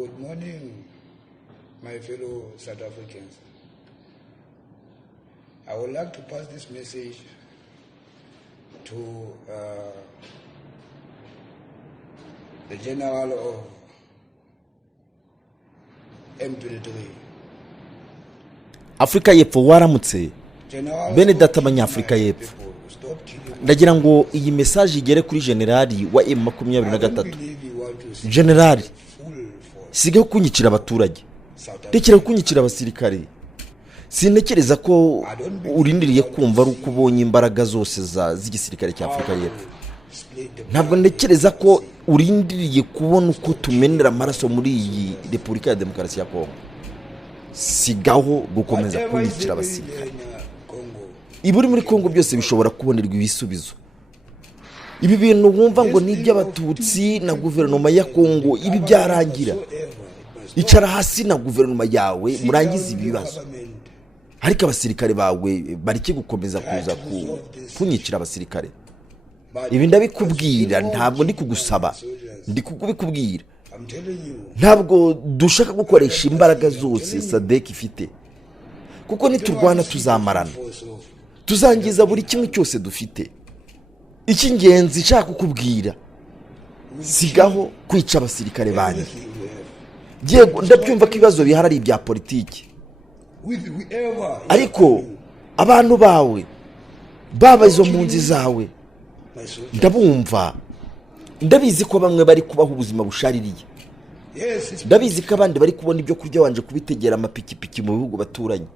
Good morning, my fellow South Africans. I would like to pass this message to the General of M23. Afrika y'Epfo waramutse bene data abanyafrika y'Epfo, ndagira ngo iyi message igere kuri generali wa M23. Generali, sigaho kunyicira abaturage, rekera kunyicira abasirikare. Sintekereza ko urindiriye kumva ari uko ubonye imbaraga zose z'igisirikare cya Afrika y'Epfo. Ntabwo ntekereza ko urindiriye kubona uko tumenera amaraso muri iyi Repubulika ya Demokarasi ya Kongo. Sigaho gukomeza kunyicira abasirikare. Iburi muri Kongo byose bishobora kubonerwa ibisubizo. Ibi bintu wumva ngo ni iby'abatutsi na guverinoma ya Kongo, ibi byarangira. Icara hasi na guverinoma yawe murangiza ibibazo. Ariko abasirikare bawe bariki gukomeza kuza kunyicira abasirikare. Ibi ndabikubwira, ntabwo ndi kugusaba, ndi kubikubwira. Ntabwo dushaka gukoresha imbaraga zose SADC ifite, kuko niturwana tuzamarana, tuzangiza buri kimwe cyose dufite. Icy'ingenzi nshaka kukubwira, sigaho kwica abasirikare banyu. Yego ndabyumva ko ibibazo bihari ibya politiki, ariko abantu bawe baba izo mpunzi zawe ndabumva. Ndabizi ko bamwe bari kubaho ubuzima bushaririye, ndabizi ko abandi bari kubona ibyo kurya wanje kubitegera amapikipiki mu bihugu baturanye.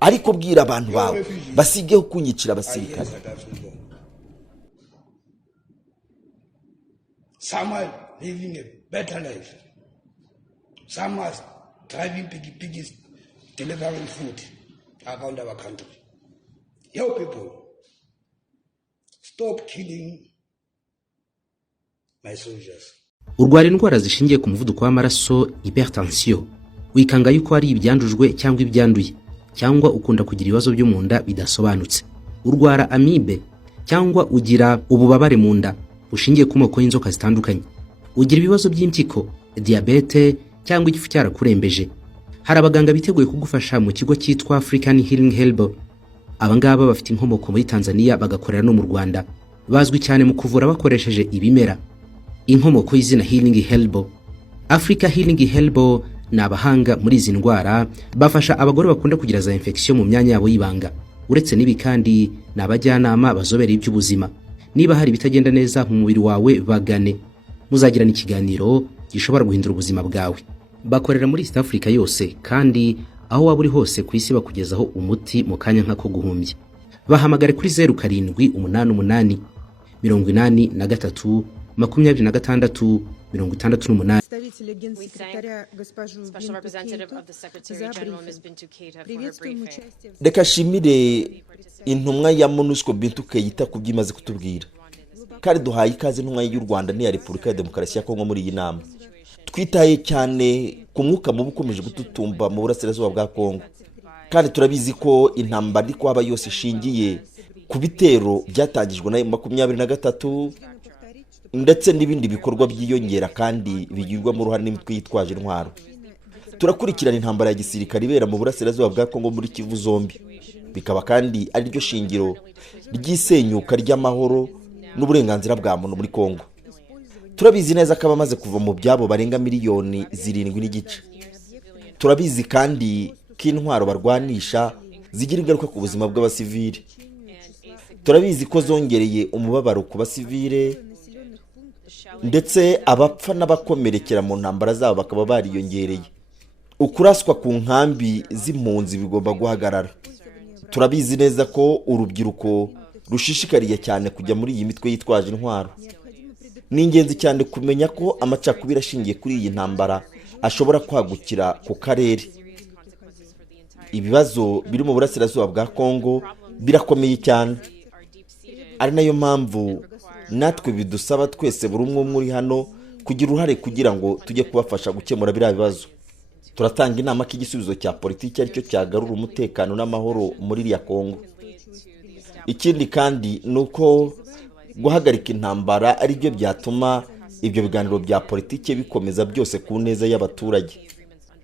Ariko bwira abantu bawe basigeho kunyicira abasirikare. Some are living a better life. Some are driving piggies, delivering food around our country. Yo people, stop killing my soldiers. Urwara indwara zishingiye ku muvuduko w'amaraso, hypertension, wikanga yuko ari ibyandujwe cyangwa ibyanduye, cyangwa ukunda kugira ibibazo byo mu nda bidasobanutse. Urwara amibe cyangwa ugira ububabare mu nda bushingiye ku moko y'inzoka zitandukanye. Ugira ibibazo by'impyiko, diabete cyangwa igifu cyarakurembeje. Hari abaganga biteguye kugufasha mu kigo cyitwa African Healing Herbal. Abangaba bafite inkomoko muri Tanzania bagakorera no mu Rwanda. Bazwi cyane mu kuvura bakoresheje ibimera. Inkomoko y'izina Healing Herbal. Africa Healing Herbal ni abahanga muri izi ndwara, bafasha abagore bakunda kugira za infection mu myanya yabo y'ibanga. Uretse nibi kandi ni abajyanama bazobereye iby'ubuzima. Niba hari bitagenda neza mu mubiri wawe bagane, muzagirana ikiganiro gishobora guhindura ubuzima bwawe. Bakorera muri East Africa yose, kandi aho waba uri hose ku isi bakugezaho umuti mu kanya nk'ako guhumbya. Bahamagare kuri 0788 83 26 68. Reka shimire intumwa ya MONUSCO Bintu Keita kubyimaze kutubwira. Kandi duhaye ikaze intumwa y'u Rwanda n'iya Repubulika ya Demokarasi ya Kongo muri iyi nama. Twitaye cyane ku mwuka mubi ukomeje gututumba mu burasirazuba bwa Kongo. Kandi turabizi ko intambara iko haba yose ishingiye ku bitero byatangijwe na M23 ndetse n'ibindi bikorwa byiyongera kandi bigirwa mu ruhare n'imitwe yitwaje intwaro. Turakurikirana intambara ya gisirikare ibera mu burasirazuba bwa Kongo muri Kivu zombi, bikaba kandi ari ryo shingiro ry'isenyuka ry'amahoro n'uburenganzira bwa muntu muri Kongo. Turabizi neza ko abamaze kuva mu byabo barenga miliyoni 7.5. Turabizi kandi ko intwaro barwanisha zigira ingaruka ku buzima bw'abasivile. Turabizi ko zongereye umubabaro ku basivile, ndetse abapfa n'abakomerekera mu ntambara zabo bakaba bariyongereye. Ukuraswa ku nkambi z'impunzi bigomba guhagarara. Turabizi neza ko urubyiruko rushishikariye cyane kujya muri iyi mitwe yitwaje intwaro. Ni ingenzi cyane kumenya ko amacakubiri ashingiye kuri iyi ntambara ashobora kwagukira ku karere. Ibibazo biri mu burasirazuba bwa Kongo birakomeye cyane. Ari nayo mpamvu natwe bidusaba twese buri umwe muri hano kugira uruhare kugira ngo tujye kubafasha gukemura biriya bibazo. Turatanga inama ko igisubizo cya politiki aricyo cyagarura umutekano n'amahoro muri iriya Kongo. Ikindi kandi nuko guhagarika intambara ari byo byatuma ibyo biganiro bya politiki bikomeza byose ku neza y'abaturage.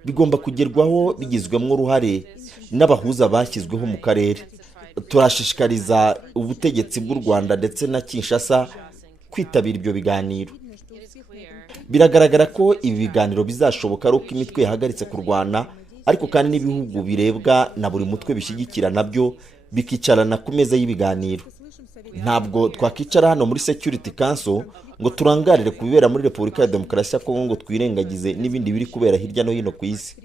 Bigomba kugerwaho bigizwemo uruhare n'abahuza bashyizweho mu karere. Turashishikariza ubutegetsi bw'u Rwanda ndetse na Kinshasa kwitabira ibyo biganiro. Biragaragara ko ibi biganiro bizashoboka ari uko imitwe yahagaritse kurwana, ariko kandi n'ibihugu birebwa na buri mutwe bishyigikira nabyo bikicarana ku meza y'ibiganiro. Ntabwo twakicara hano muri Security Council ngo turangarire ku bibera muri Repubulika ya Demokarasi ya Kongo ngo twirengagize n'ibindi biri kubera hirya no hino ku isi.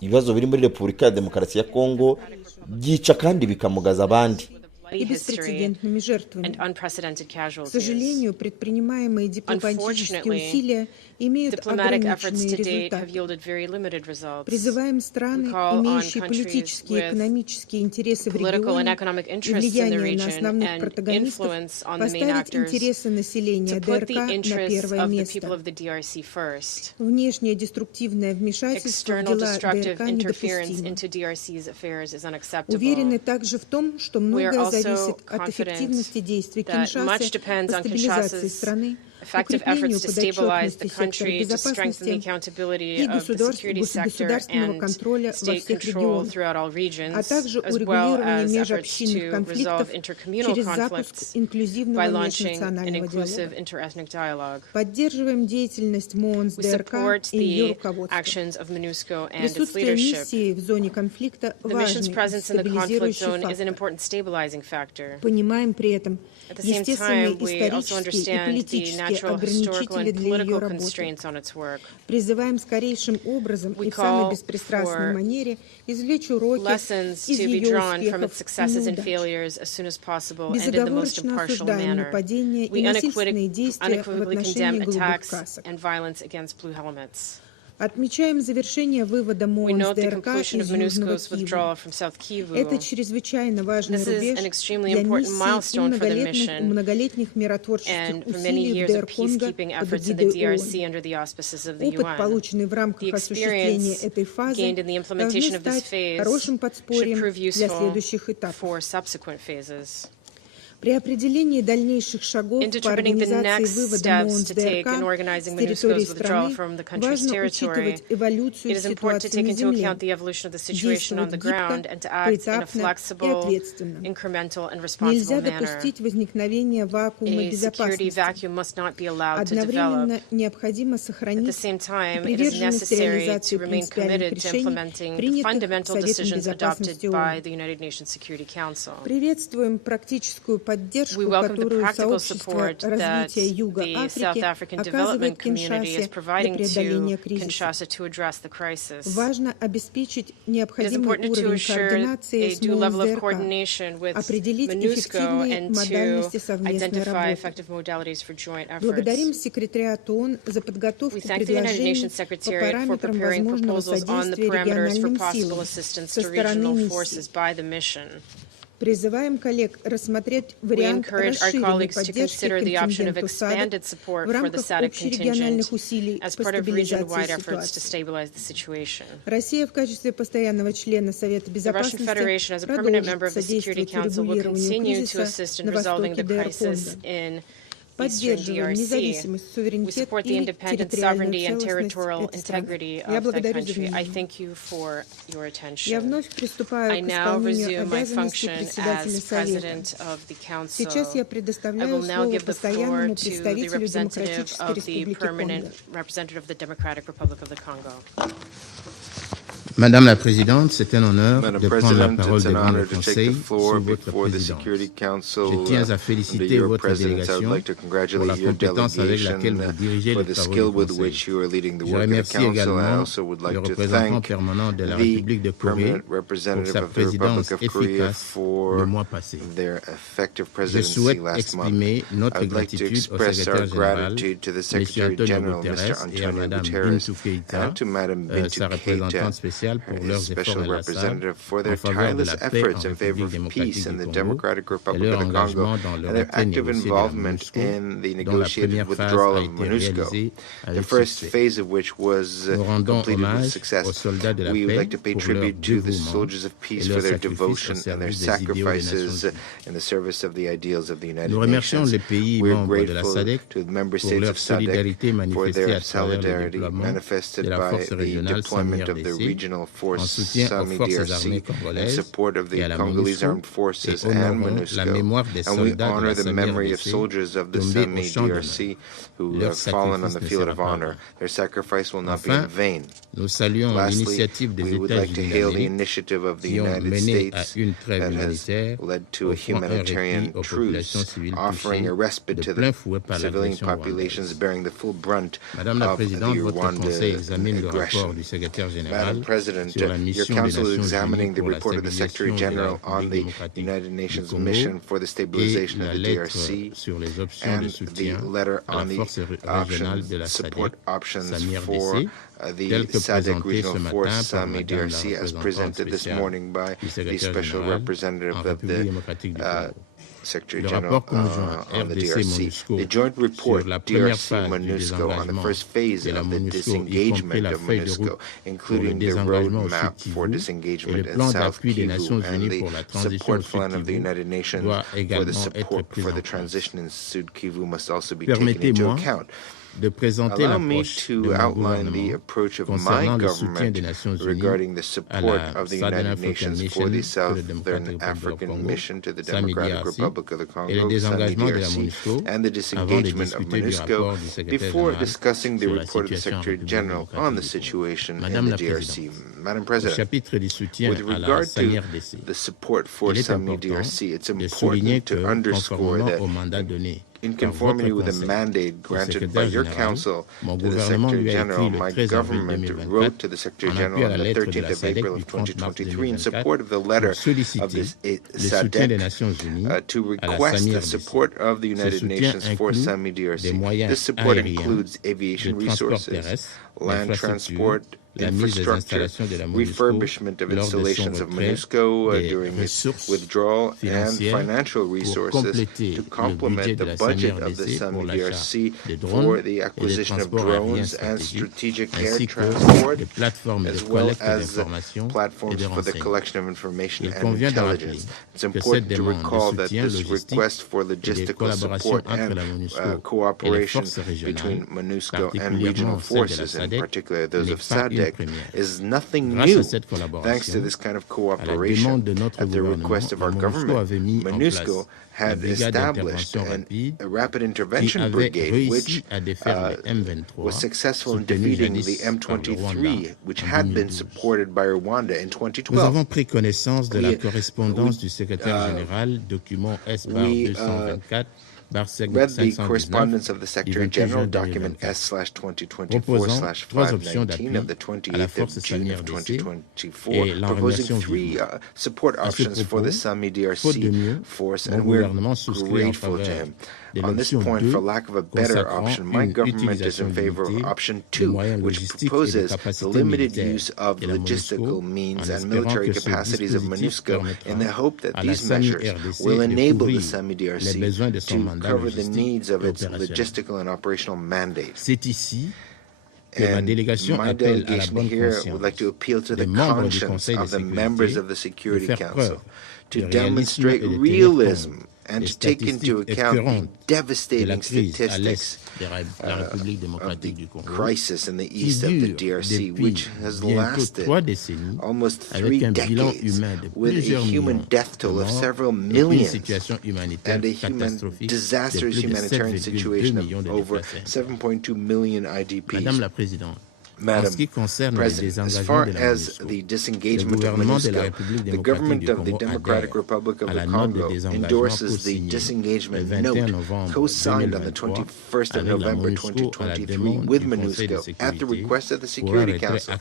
Ibibazo biri muri Repubulika ya Demokarasi ya Kongo byica kandi bikamugaza abandi. И беспрецедентными жертвами. К сожалению, предпринимаемые дипломатические усилия имеют ограниченные результаты. Призываем страны, имеющие политические и экономические интересы в регионе и влияние на основных протагонистов, поставить интересы населения ДРК на первое место. Внешнее деструктивное вмешательство в дела ДРК недопустимо. Уверены также в том, что многое зависит от эффективности действий Киншасы по стабилизации страны, укреплению подотчетности сектора безопасности и государственного контроля во всех регионах, а также урегулированию межобщинных конфликтов через запуск инклюзивного межнационального диалога. Поддерживаем деятельность МОНС ДРК и ее руководства. Присутствие миссии в зоне конфликта важный стабилизирующий фактор. Понимаем при этом естественные исторические и политические ограничители для ее работы. Призываем скорейшим образом и в самой беспристрастной манере извлечь уроки из ее успехов и неудач. Безоговорочно осуждаем нападения и насильственные действия в отношении голубых касок. Отмечаем завершение вывода МОНС ДРК из Южного Киву. Это чрезвычайно важный рубеж для миссии и многолетних миротворческих усилий в ДР-Конго под эгидой ООН. Опыт, полученный в рамках осуществления этой фазы, должен стать хорошим подспорьем для следующих этапов. При определении дальнейших шагов по организации вывода МОНС ДРК с территории страны важно учитывать эволюцию ситуации на земле, действовать гибко, поэтапно и ответственно. Нельзя допустить возникновения вакуума безопасности. Одновременно необходимо сохранить и приверженность реализации принципиальных решений, принятых Советом Безопасности ООН. Приветствуем практическую поддержку, которую сообщество развития Юга Африки оказывает Киншасе для преодоления кризиса. Важно обеспечить необходимый уровень координации с МОНС ДРК, определить эффективные модальности совместной работы. Благодарим секретариату ООН за подготовку предложений по параметрам возможного содействия региональным силам со стороны миссии. Призываем коллег рассмотреть вариант расширенной поддержки контингенту САДC в рамках общерегиональных усилий по стабилизации ситуации. Россия в качестве постоянного члена Совета Безопасности продолжит содействовать урегулированию кризиса на востоке ДР-Конго. Поддерживаем независимость, суверенитет и территориальную целостность этой страны. Я благодарю за внимание. Я вновь приступаю к исполнению обязанностей председателя Совета. Сейчас я предоставляю слово постоянному представителю Демократической Республики Конго. Madame la Présidente, c'est un honneur de prendre la parole devant le Conseil sous votre présidence. Je tiens à féliciter votre délégation pour la compétence avec laquelle vous dirigez les travaux du Conseil. Je remercie également le représentant permanent de la République de Corée pour sa présidence efficace le mois passé. Je souhaite exprimer notre gratitude au secrétaire général, M. Antonio Guterres, et à Mme Bintou Keïta, sa représentante spéciale special representative, for their tireless efforts in favor of peace in the Democratic Republic of the Congo and their active involvement in the negotiated withdrawal of MONUSCO, the first phase of which was completed with success. We would like to pay tribute to the soldiers of peace for their devotion and their sacrifices in the service of the ideals of the United Nations. We are grateful to the member states of SADC for their solidarity manifested by the deployment of the regional force SAMI DRC in support of the Congolese Armed Forces and MONUSCO. And we honor the memory of soldiers of the SAMI DRC who have fallen on the field of honor. Their sacrifice will not be in vain. Lastly, we would like to hail the initiative of the United States that has led to a humanitarian truce, offering a respite to the civilian populations bearing the full brunt of the Rwanda aggression. Madam President, your Council is examining the report of the Secretary General on the United Nations mission for the stabilization of the DRC and the letter on the support options for the SADC Regional Force SAMI DRC as presented this morning by the Special Representative of the Secretary General on the DRC. The joint report DRC-MONUSCO on the first phase of the disengagement of MONUSCO, including the roadmap for disengagement in South Kivu and the support plan of the United Nations for the support for the transition in Sud Kivu must also be taken into account. Allow me to outline the approach of my government regarding the support of the United Nations for the Southern African Mission to the Democratic Republic of the Congo, SAMI DRC, and the disengagement of MONUSCO before discussing the report of the Secretary General on the situation in the DRC. Madam President, with regard to the support for SAMI DRC, it's important to underscore that in conformity with the mandate granted by your Council to the Secretary General, my government wrote to the Secretary General on the 13th of April of 2023 in support of the letter of the SADC to request the support of the United Nations for SAMI DRC. This support includes aviation resources, land transport, infrastructure, refurbishment of installations of MONUSCO during its withdrawal, and financial resources to complement the budget of the SAMI DRC for the acquisition of drones and strategic air transport, as well as platforms for the collection of information and intelligence. It's important to recall that this request for logistical support and cooperation between MONUSCO and regional forces, in particular those of SADC, is nothing new. Thanks to this kind of cooperation, at the request of our government, MONUSCO had established a rapid intervention brigade which was successful in defeating the M23, which had been supported by Rwanda in 2012. Read the correspondence of the Secretary General, document S/2024/519 of the 28th of June of 2024, proposing 3 support options for the SAMI DRC force, and we're grateful to him. On this point, for lack of a better option, my government is in favor of option 2, which proposes the limited use of logistical means and military capacities of MONUSCO in the hope that these measures will enable the SAMI DRC to cover the needs of its logistical and operational mandate. And my delegation here would like to appeal to the conscience of the members of the Security Council to demonstrate realism and to take into account the devastating statistics of the crisis in the east of the DRC, which has lasted almost 3 decades, with a human death toll of several millions and a disastrous humanitarian situation of over 7.2 million IDPs. Madam President, as far as the disengagement of MONUSCO, the government of the Democratic Republic of the Congo endorses the disengagement note co-signed on the 21st of November 2023 with MONUSCO at the request of the Security Council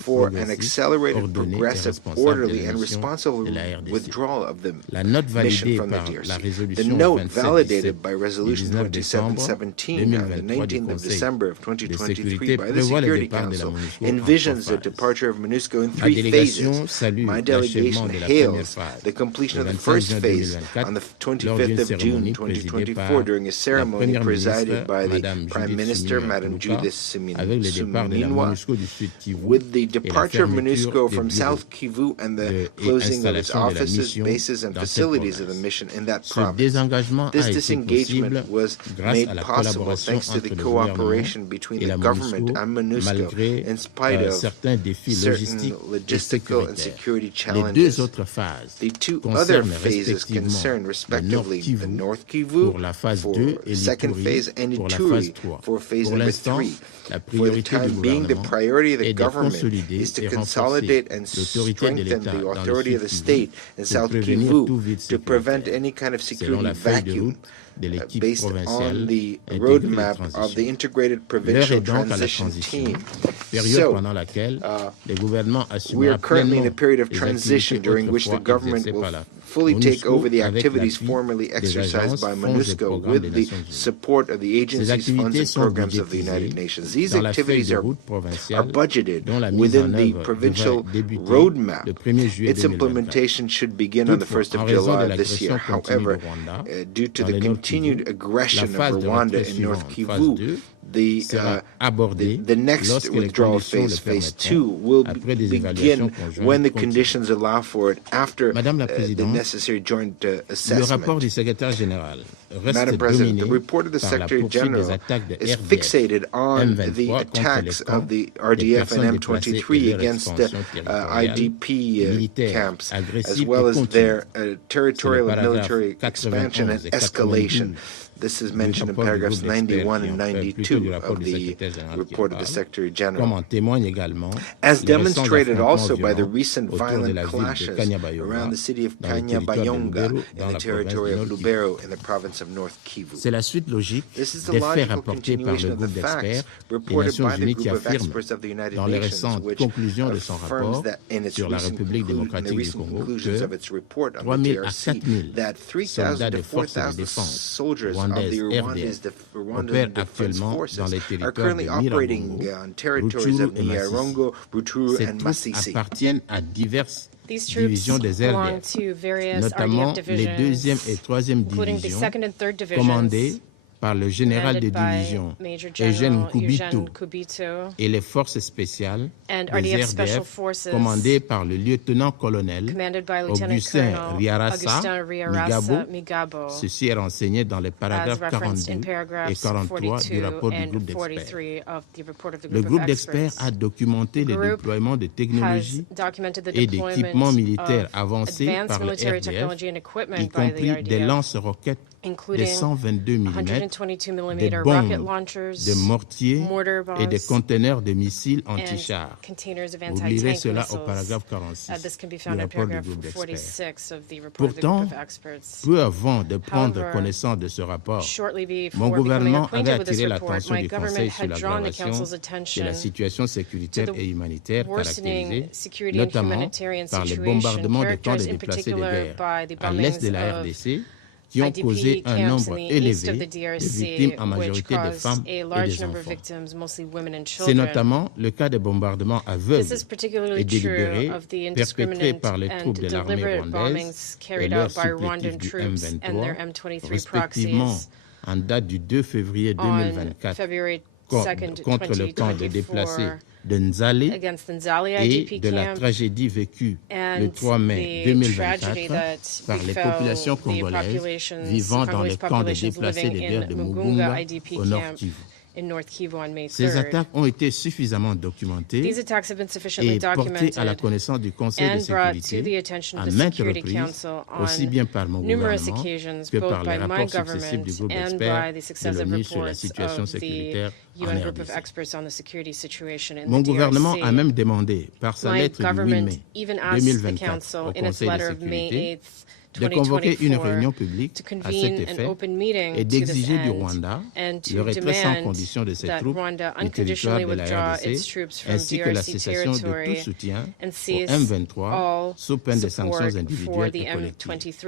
for an accelerated, progressive, orderly, and responsible withdrawal of the mission from the DRC. The note, validated by Resolution 2717 on the 19th of December of 2023 by the Security Council, Council envisions the departure of MONUSCO in 3 phases. My delegation hails the completion of the first phase on the 25th of June 2024 during a ceremony presided by the Prime Minister, Madame Judith Suminwa. With the departure of MONUSCO from South Kivu and the closing of its offices, bases, and facilities of the mission in that province, this disengagement was made possible thanks to the cooperation between the government and MONUSCO in spite of certain logistical and security challenges. The 2 other phases concern respectively the North Kivu for second phase and Ituri for phase number 3. For the time being, the priority of the government is to consolidate and strengthen the authority of the state in South Kivu to prevent any kind of security vacuum. Based on the roadmap of the integrated provincial transition team. So, we are currently in a period of transition during which the government will fully take over the activities formerly exercised by MONUSCO with the support of the agencies, funds, and programs of the United Nations. These activities are budgeted within the provincial roadmap. Its implementation should begin on the 1st of July of this year. However, due to the continued aggression of Rwanda in North Kivu, the next withdrawal phase, phase 2, will begin when the conditions allow for it after the necessary joint assessment. Madam President, the report of the Secretary General is fixated on the attacks of the RDF and M23 against IDP camps, as well as their territorial and military expansion and escalation. This is mentioned in paragraphs 91 and 92 of the report of the Secretary General. As demonstrated also by the recent violent clashes around the city of Kanyabayonga in the territory of Lubero in the province of North Kivu. This is the logical continuation of the facts reported by the group of experts of the United Nations, which affirms that in its recent conclusions of its report on the DRC, that 3,000 to 4,000 soldiers of the Rwandan Defense Forces are currently operating on territories of Nyarongo, Rutshuru, and Masisi. These troops belong to various RDF divisions, including the 2nd and 3rd divisions, par le général de division Eugène Kubito et les forces spéciales des RDF commandées par le lieutenant-colonel Augustin Riarasa Migabo. Ceci est renseigné dans les paragraphes 42 et 43 du rapport du groupe d'experts. Le groupe d'experts a documenté le déploiement de technologies et d'équipements militaires avancés par le RDF, y compris des lance-roquettes de 122 mm, des bombes, des mortiers et des conteneurs de missiles anti-chars. Vous lirez cela au paragraphe 46 du rapport du groupe d'experts. Pourtant, peu avant de prendre connaissance de ce rapport, mon gouvernement avait attiré l'attention du Conseil sur l'aggravation de la situation sécuritaire et humanitaire caractérisée, notamment par les bombardements de camps de déplacés de guerre à l'est de la RDC, qui ont causé un nombre élevé de victimes, en majorité de femmes et des enfants. C'est notamment le cas des bombardements aveugles et délibérés perpétrés par les troupes de l'armée rwandaise et leurs supplétifs du M23, respectivement en date du 2 février 2024 contre le camp de déplacés de Nzale et de la tragédie vécue le 3 mai 2024 par les populations congolaises vivant dans les camps de déplacés de guerre de Mugunga au Nord Kivu. Ces attaques ont été suffisamment documentées et portées à la connaissance du Conseil de sécurité à maintes reprises, aussi bien par mon gouvernement que par les rapports successifs du groupe d'experts de l'ONU sur la situation sécuritaire en RDC. Mon gouvernement a même demandé, par sa lettre du 8 mai 2024 au Conseil de sécurité, de convoquer une réunion publique à cet effet et d'exiger du Rwanda le retrait sans condition de ses troupes du territoire de la RDC ainsi que la cessation de tout soutien au M23 sous peine de sanctions individuelles et collectives.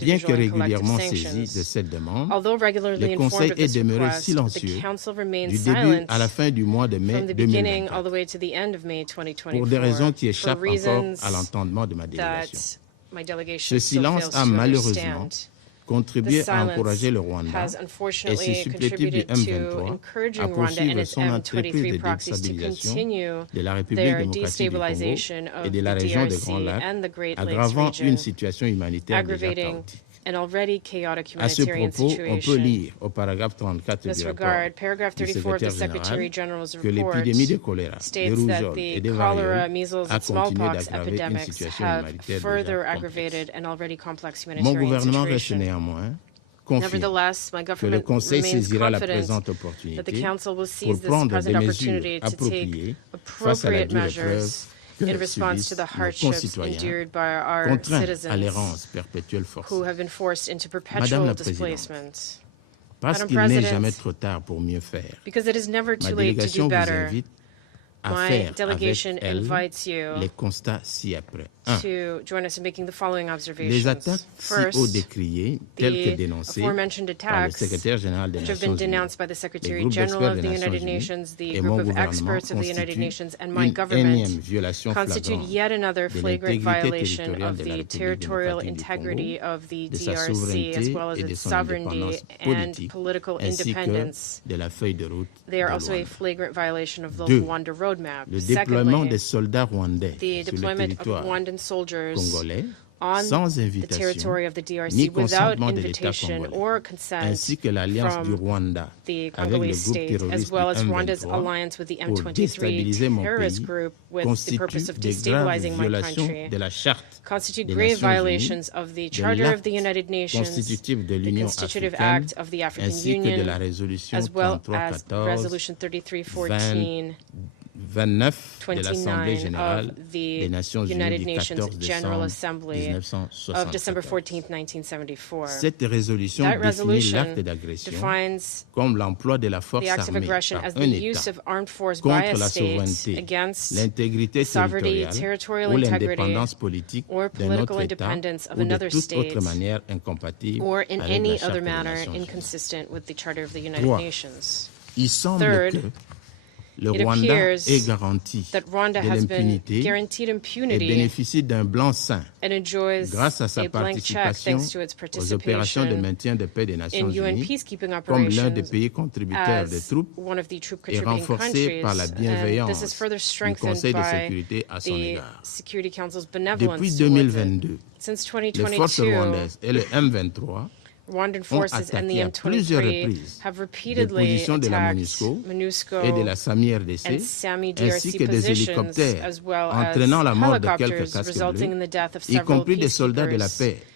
Bien que régulièrement saisi de cette demande, le Conseil est demeuré silencieux remained du début silent à la fin du mois de mai from the beginning 2024, all the way to the end of May 2024 pour des raisons qui for échappent encore reasons à l'entendement de ma délégation. that my delegation Ce still silence fails a to malheureusement understand. contribué The à encourager silence le Rwanda has et unfortunately ses supplétifs du contributed to M23 à encouraging Rwanda and poursuivre its son entreprise M23 de proxies to déstabilisation continue de la République their démocratique du Congo destabilization et of de la the région des DRC Grands Lacs, and the Great Lakes aggravant region, une situation humanitaire déjà aggravating chaotique. an already chaotic À ce humanitarian propos, on peut situation. lire au paragraphe 34 In this du rapport regard, paragraph du 34 of the secrétaire Secretary général General's que report l'épidémie de choléra, de states that rougeole et the de cholera, variole measles, a and continué smallpox d'aggraver une epidemics situation have humanitaire further déjà aggravated an already complex Mon humanitarian gouvernement reste situation. néanmoins confiant Nevertheless, my que le government Conseil remains saisira la confident présente that the opportunité Council will pour seize this prendre present des mesures opportunity to appropriées take face à la appropriate dure measures épreuve que in response to the subissent nos hardships concitoyens endured by our contraints à citizens l'errance perpétuelle forcée. who have been forced into Madame perpetual la Présidente, displacement. Parce Madam qu'il n'est President, jamais trop tard pour mieux faire, because it is never ma too late to délégation do vous better, invite à my faire delegation avec elle invites you les constats ci-après. 1. to join us in making the following Les observations. attaques si haut First, décriées, telles que the dénoncées aforementioned par le attacks, secrétaire général des which have Nations been Unies, denounced by the les Secretary groupes General d'experts of des the Nations United Unies Nations, the et group mon of gouvernement experts of the United constituent Nations, and my une government énième violation constitute flagrante yet another de flagrant l'intégrité violation territoriale of de la the République territorial démocratique du integrity Congo, of the de sa DRC, as souveraineté well as et de its son sovereignty indépendance and politique, political ainsi que independence. de la feuille de route They are de also a Luanda. flagrant violation of the 2. Rwanda roadmap. Le déploiement Secondly, des soldats rwandais the sur le deployment of territoire Rwandan soldiers congolais on sans the invitation territory of the DRC ni without consentement de l'État invitation congolais, or consent ainsi que l'alliance du from Rwanda the avec le Congolese groupe state, as terroriste well du as Rwanda's M23 alliance with the pour déstabiliser M23 mon terrorist pays group with the purpose constitue of des graves destabilizing my violations country, de la charte constitute des grave Nations Unies, violations of the de Charter of the l'acte United Nations, constitutif de the l'Union Constitutive africaine, Act of the African ainsi que de Union, la résolution as well as 3314 Resolution 3314 29 de l'Assemblée 29 générale of des the Nations Unies United du Nations 14 General décembre Assembly of December 1974. 14th, 1974. Cette résolution That définit resolution l'acte d'agression defines comme l'emploi de la the force acts of armée aggression par as the un use État of armed force by contre a la state souveraineté, against l'intégrité sovereignty, territoriale territorial ou integrity, l'indépendance politique or d'un political autre État independence of ou de another toute state, autre manière incompatible or in avec la any Charte other des manner Nations Unies. inconsistent with the Charter of the United 3. Nations. Il semble Third, que le it Rwanda appears est garanti that Rwanda de has been l'impunité guaranteed et impunity bénéficie d'un blanc-seing and enjoys grâce à sa a blank check participation thanks to its aux opérations de participation maintien de paix des Nations in UN Unies peacekeeping comme l'un des operations pays contributeurs des as troupes one of the troop et contributing renforcée par la countries. And this is bienveillance further du strengthened Conseil de by sécurité à son the égard. Security Council's benevolence Depuis towards it. 2022, Since les forces 2022, rwandaises et le M23 Rwandan ont forces and the attaqué à plusieurs M23 reprises have des repeatedly positions de la attacked MONUSCO MONUSCO et de la and SAMI-RDC, SAMI ainsi DRC que des positions, hélicoptères, as well as entraînant la mort de quelques helicopters, casques resulting in bleus, the death of y several compris des soldats de la peacekeepers, paix,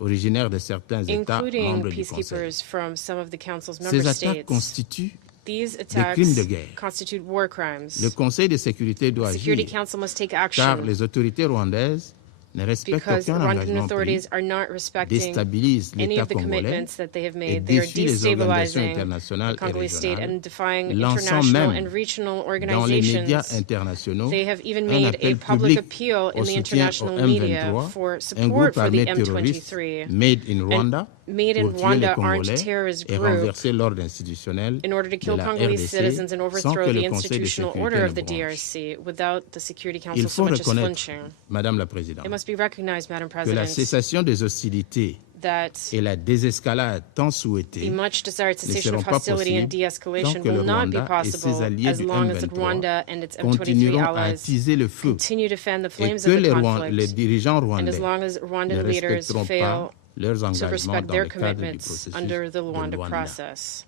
originaires de certains États including membres du Conseil. peacekeepers from some of the Council's Ces member attaques states. constituent These crimes de attacks guerre. constitute war crimes. le Conseil de sécurité doit The Security agir, Council must take car action les autorités rwandaises ne respectent because aucun Rwandan engagement pris, authorities are not respecting déstabilisent any l'État of the congolais commitments that they have et made. They are défient les organisations destabilizing internationales the et Congolese state régionales, and defying lançant international même and regional dans les médias organizations. internationaux They have even un made a appel public public appeal in au the soutien au international media M23, for un support groupe for the armé terroriste M23, made in Rwanda, made in pour tuer les Rwanda armed Congolais terrorist et group renverser l'ordre institutionnel in order to de kill la Congolese RDC citizens and sans overthrow que the le Conseil de institutional sécurité order ne of the bronche. DRC without the Security Council Il so faut much as reconnaître, flinching. Madame la Présidente, It must be recognized, Madam que la President, cessation des hostilités that et la désescalade tant the souhaitée much desired ne cessation seront of pas hostility and possibles de-escalation tant que le will not be Rwanda et ses possible alliés as du long as Rwanda M23 and its M23 continueront à allies attiser le feu continue to fan the et flames que of the les conflict, dirigeants and rwandais as long as ne Rwandan leaders respecteront fail pas leurs to engagements respect dans their le cadre du commitments processus under the de Luanda Luanda. process.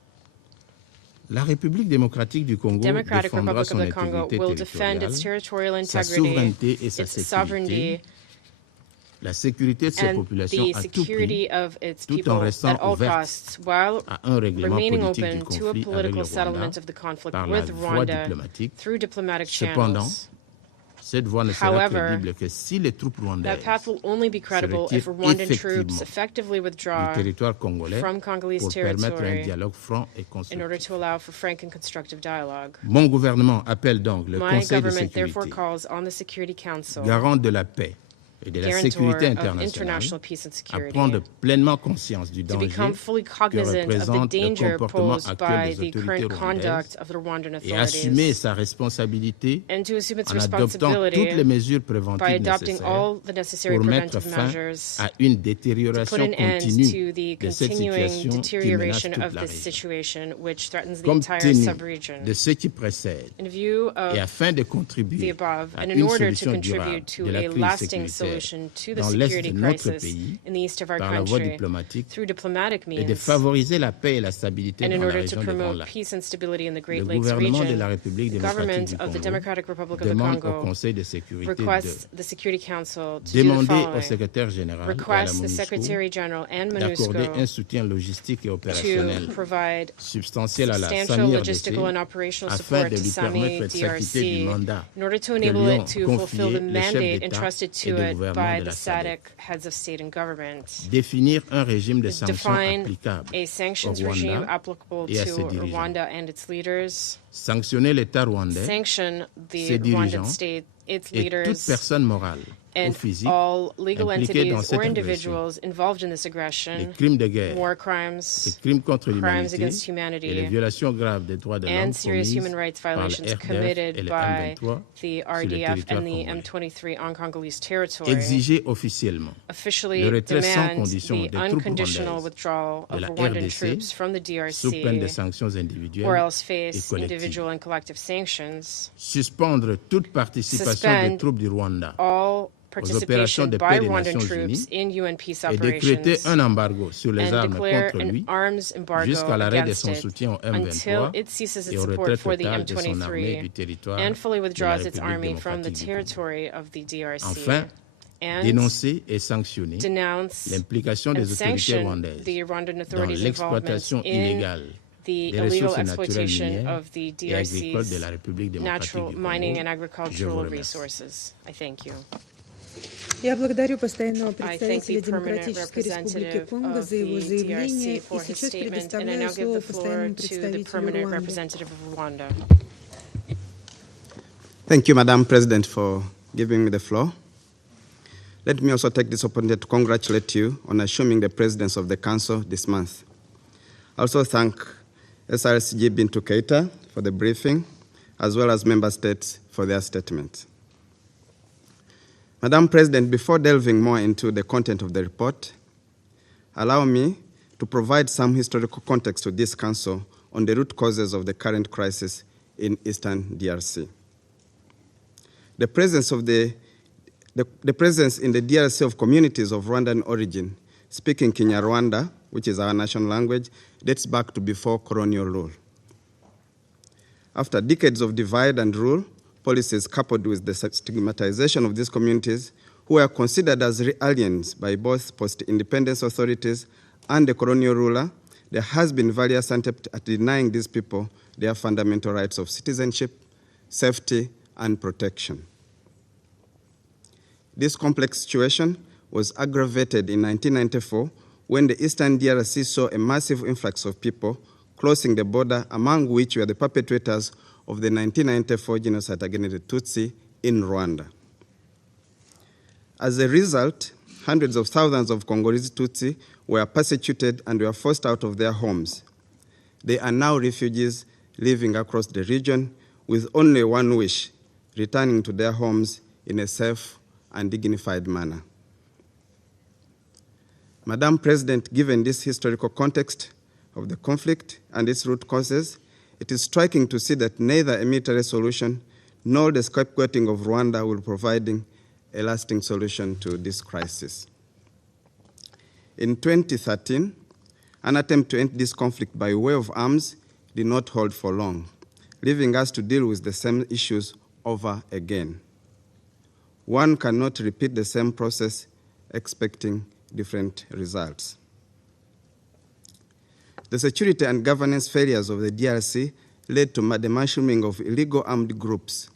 La République démocratique du Congo Democratic défendra Republic son of the Congo intégrité will defend its territoriale, territorial sa integrity, souveraineté et sa its sécurité, sovereignty, la sécurité de ses and populations the à tout security prix, of its tout en people restant at all ouverte costs, while à un règlement remaining politique du open to a conflit avec le political Rwanda settlement of the conflict par la with voie Rwanda diplomatique. through diplomatic Cependant, channels. cette voie ne sera However, crédible que si les troupes That rwandaises path will only be credible retirent if Rwandan troops effectivement effectively du withdraw territoire congolais from Congolese pour permettre un territory dialogue franc et in order constructif. to allow for frank and constructive dialogue. Mon gouvernement appelle donc le My Conseil de government therefore sécurité, calls on the Security Council, garant de la paix, et de la sécurité internationale à prendre pleinement conscience du danger que représente le comportement actuel des autorités rwandaises et assumer sa responsabilité en adoptant toutes les mesures préventives nécessaires pour mettre fin à une détérioration continue de cette situation qui menace toute la région. Compte tenu de ce qui précède et afin de contribuer à une solution durable de la crise sécuritaire dans l'est de notre pays par la voie diplomatique et de favoriser la paix et la stabilité dans la région des Grands Lacs. Le gouvernement de la République démocratique du Congo demande au Conseil de sécurité de demander au secrétaire général et à la MONUSCO d'accorder un soutien logistique et opérationnel substantiel à la SAMIR-DC afin de lui permettre de s'acquitter du mandat que lui ont confié les chefs d'État et de gouvernement de la SADC. Définir un régime de sanctions applicable au Rwanda et à ses dirigeants. Sanctionner l'État rwandais, ses dirigeants et toute personne morale ou physique impliquée dans cette agression. Les crimes de guerre, les crimes contre l'humanité et les violations graves des droits de l'homme commises par le RDF et le M23 sur le territoire congolais. Exiger officiellement le retrait sans condition des troupes rwandaises de la RDC sous peine de sanctions individuelles et collectives. Suspendre toute participation des troupes du Rwanda aux opérations de paix des Nations Unies et décréter un embargo sur les armes contre lui jusqu'à l'arrêt de son soutien au M23 et au retrait total de son armée du territoire de la République démocratique du Congo. Enfin, dénoncer et sanctionner l'implication des autorités rwandaises dans l'exploitation illégale des ressources naturelles minières et agricoles de la République démocratique du Congo. Je vous remercie. Я благодарю постоянного представителя Демократической Республики Конго за его заявление и сейчас предоставляю слово постоянному представителю Руанды. Thank you, Madam President, for giving me the floor. Let me also take this opportunity to congratulate you on assuming the presidency of the Council this month. I also thank SRCG Bintu Keita for the briefing, as well as member states for their statements. Madam President, before delving more into the content of the report, allow me to provide some historical context to this Council on the root causes of the current crisis in Eastern DRC. The presence in the DRC of communities of Rwandan origin speaking Kinyarwanda, which is our national language, dates back to before colonial rule. After decades of divide and rule, policies coupled with the stigmatization of these communities who were considered as aliens by both post-independence authorities and the colonial ruler, there has been various attempts at denying these people their fundamental rights of citizenship, safety, and protection. This complex situation was aggravated in 1994 when the Eastern DRC saw a massive influx of people crossing the border, among which were the perpetrators of the 1994 genocide against the Tutsi in Rwanda. As a result, hundreds of thousands of Congolese Tutsi were persecuted and were forced out of their homes. They are now refugees living across the region with only one wish: returning to their homes in a safe and dignified manner. Madam President, given this historical context of the conflict and its root causes, it is striking to see that neither a military solution nor the scapegoating of Rwanda will provide a lasting solution to this crisis. In 2013, an attempt to end this conflict by way of arms did not hold for long, leaving us to deal with the same issues over again. One cannot repeat the same process expecting different results. The security and governance failures of the DRC led to the mushrooming of illegal armed groups.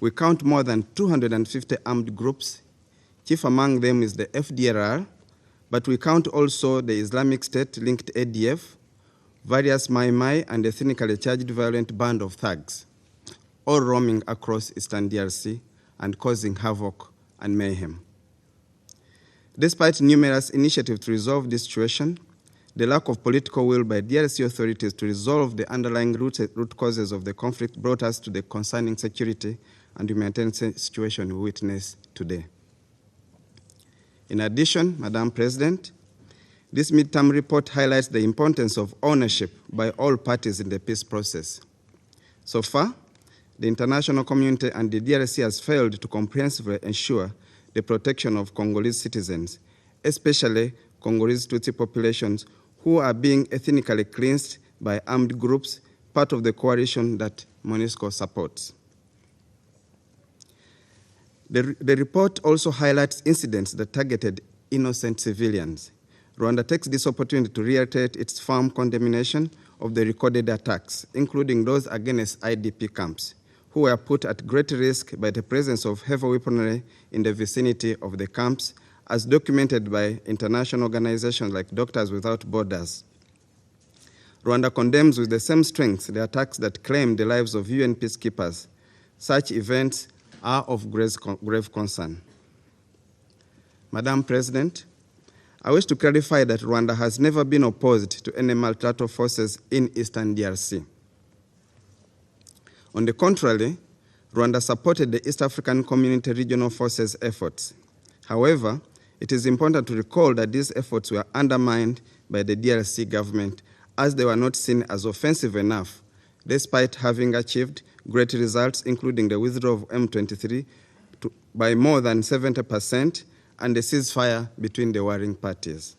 We count more than 250 armed groups. Chief among them is the FDLR, but we count also the Islamic State-linked ADF, various Mai and ethnically charged violent band of thugs, all roaming across Eastern DRC and causing havoc and mayhem. Despite numerous initiatives to resolve this situation, the lack of political will by DRC authorities to resolve the underlying root causes of the conflict brought us to the concerning security and humanitarian situation we witness today. In addition, Madam President, this midterm report highlights the importance of ownership by all parties in the peace process. So far, the international community and the DRC has failed to comprehensively ensure the protection of Congolese citizens, especially Congolese Tutsi populations who are being ethnically cleansed by armed groups, part of the coalition that MONUSCO supports. The report also highlights incidents that targeted innocent civilians. Rwanda takes this opportunity to reiterate its firm condemnation of the recorded attacks, including those against IDP camps, who were put at great risk by the presence of heavy weaponry in the vicinity of the camps, as documented by international organizations like Doctors Without Borders. Rwanda condemns with the same strength the attacks that claim the lives of UN peacekeepers. Such events are of grave concern. Madam President, I wish to clarify that Rwanda has never been opposed to any multilateral forces in Eastern DRC. On the contrary, Rwanda supported the East African Community Regional Forces efforts. However, it is important to recall that these efforts were undermined by the DRC government as they were not seen as offensive enough, despite having achieved great results, including the withdrawal of M23 by more than 70% and the ceasefire between the warring parties.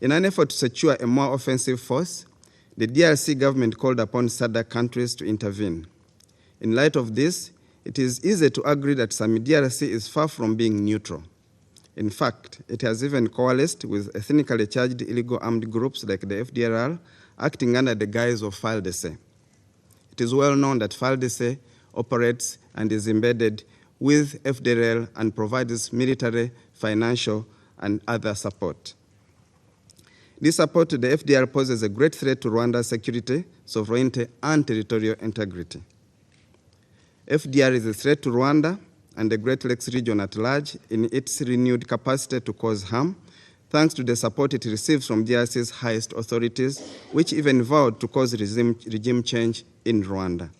In an effort to secure a more offensive force, the DRC government called upon SADC countries to intervene. In light of this, it is easy to agree that SAMI DRC is far from being neutral. In fact, it has even coalesced with ethnically charged illegal armed groups like the FDLR, acting under the guise of FARDC. It is well known that FARDC operates and is embedded with FDLR and provides military, financial, and other support. This support to the FDLR poses a great threat to Rwanda's security, sovereignty, and territorial integrity. FDR is a threat to Rwanda and the Great Lakes region at large in its renewed capacity to cause harm, thanks to the support it receives from DRC's highest authorities, which even vowed to cause regime change in Rwanda.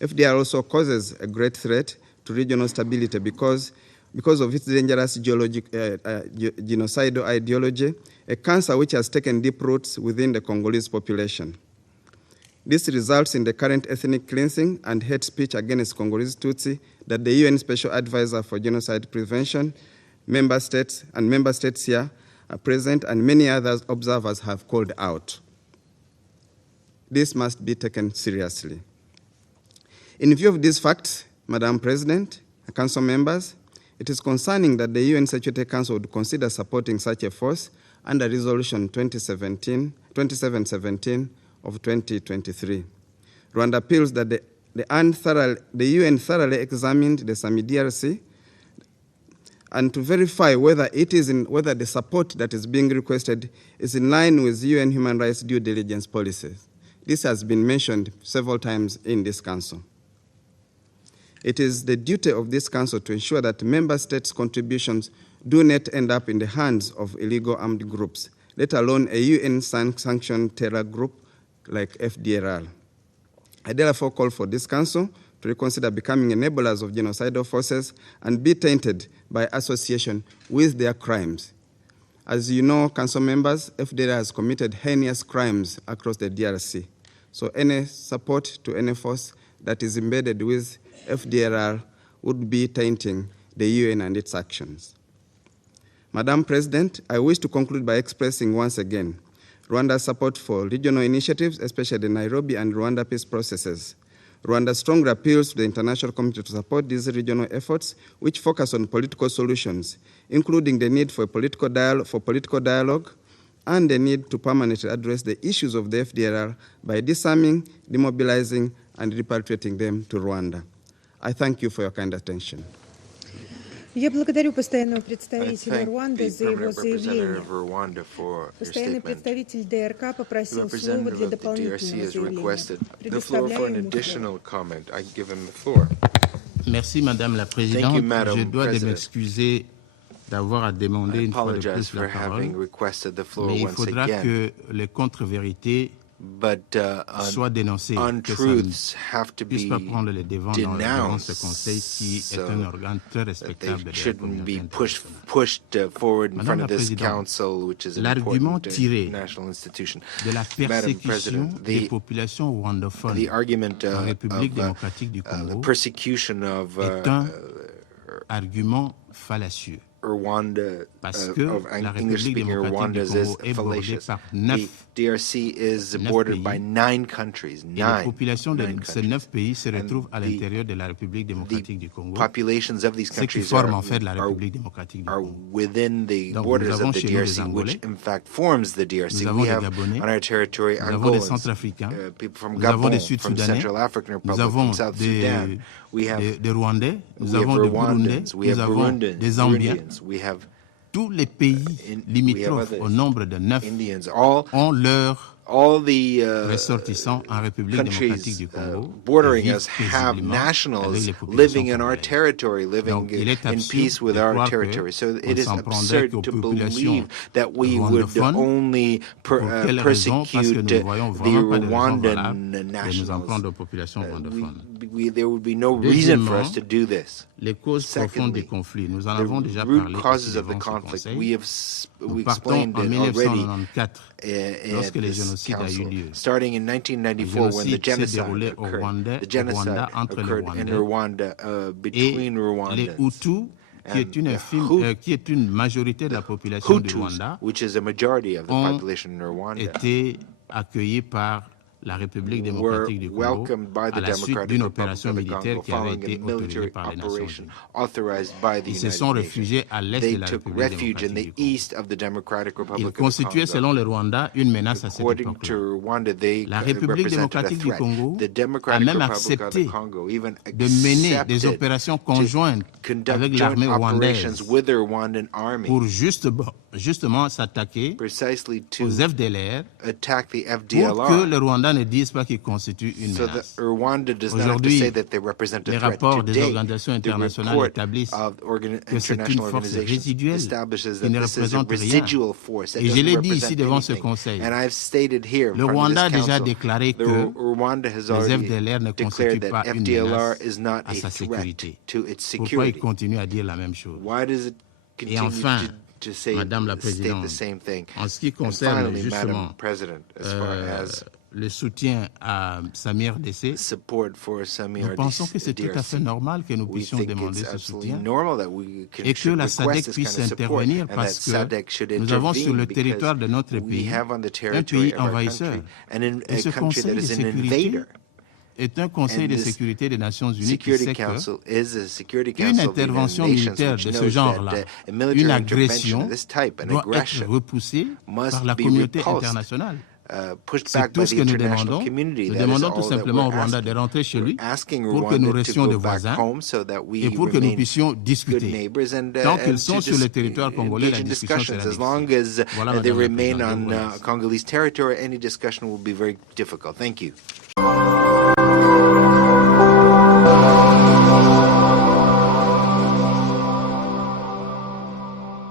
FDR also causes a great threat to regional stability because of its dangerous genocidal ideology, a cancer which has taken deep roots within the Congolese population. This results in the current ethnic cleansing and hate speech against Congolese Tutsi that the UN Special Advisor for Genocide Prevention, member states here are present, and many other observers have called out. This must be taken seriously. In view of these facts, Madam President, Council members, it is concerning that the UN Security Council would consider supporting such a force under Resolution 2717 of 2023. Rwanda appeals that the UN thoroughly examined the SAMI DRC and to verify whether the support that is being requested is in line with UN human rights due diligence policies. This has been mentioned several times in this Council. It is the duty of this Council to ensure that member states' contributions do not end up in the hands of illegal armed groups, let alone a UN-sanctioned terror group like FDLR. I therefore call for this Council to reconsider becoming enablers of genocidal forces and be tainted by association with their crimes. As you know, Council members, FDLR has committed heinous crimes across the DRC. So any support to any force that is embedded with FDLR would be tainting the UN and its actions. Madam President, I wish to conclude by expressing once again Rwanda's support for regional initiatives, especially the Nairobi and Rwanda peace processes. Rwanda strongly appeals to the international community to support these regional efforts, which focus on political solutions, including the need for political dialogue and the need to permanently address the issues of the FDLR by disarming, demobilizing, and repatriating them to Rwanda. I thank you for your kind attention. Я благодарю постоянного представителя Руанды за его заявление. Постоянный представитель ДРК попросил слова для дополнительного заявления. Предоставляю ему слово. Merci, Madame la Présidente. Je dois m'excuser d'avoir à demander une fois de plus la parole, mais il faudra que les contre-vérités soient dénoncées, que ça ne puisse pas prendre le devant dans ce Conseil qui est un organe très respectable de la communauté internationale. Madame la Présidente, l'argument tiré de la persécution des populations rwandophones en République démocratique du Congo est un argument fallacieux. Parce que la République démocratique du Congo est bordée par 9 pays. Et les populations de ces 9 pays se retrouvent à l'intérieur de la République démocratique du Congo, ce qui forme en fait la République démocratique du Congo. Donc nous avons chez nous des Angolais, nous avons des Gabonais, nous avons des Centrafricains, nous avons des Sud-Soudanais, nous avons des Rwandais, nous avons des Burundais, nous avons des Zambiens. Tous les pays limitrophes au nombre de 9 ont leurs ressortissants en République démocratique du Congo, bordering us have nationals living in our territory, living in peace with our territory. So it is absurd to believe that we would only persecute the Rwandan nationals. There would be no reason for us to do this. Les causes profondes des conflits, nous en avons déjà parlé devant ce Conseil. Nous partons en 1994, lorsque le génocide a eu lieu. Starting in 1994, when the genocide occurred, the genocide occurred in Rwanda between Rwandans. Les Hutus, qui est une majorité de la population du Rwanda, which is a majority of the population in Rwanda, été accueillis par la République démocratique du Congo à la suite d'une opération militaire qui avait été autorisée par les Nations Unies. Ils se sont réfugiés à l'est de la République démocratique du Congo. Ils constituaient, selon le Rwanda, une menace à cette époque-là. La République démocratique du Congo a même accepté de mener des opérations conjointes avec l'armée rwandaise pour justement s'attaquer aux FDLR pour que le Rwanda ne disent pas qu'ils constituent une menace. Aujourd'hui, les rapports des organisations internationales établissent que c'est une force résiduelle qui ne représente rien. Et je l'ai dit ici devant ce Conseil. Le Rwanda a déjà déclaré que les FDLR ne constituent pas une menace à sa sécurité. Pourquoi il continue à dire la même chose? Et enfin, Madame la Présidente, en ce qui concerne justement le soutien à Samir DC, nous pensons que c'est tout à fait normal que nous puissions demander ce soutien et que la SADC puisse intervenir parce que nous avons sur le territoire de notre pays un pays envahisseur. Et ce Conseil de sécurité est un Conseil de sécurité des Nations Unies qui sait qu'une intervention militaire de ce genre-là, une agression, doit être repoussée par la communauté internationale. C'est tout ce que nous demandons. Nous demandons tout simplement au Rwanda de rentrer chez lui pour que nous restions des voisins et pour que nous puissions discuter. Tant qu'ils sont sur le territoire congolais, la discussion sera difficile. Voilà, Madame la Présidente.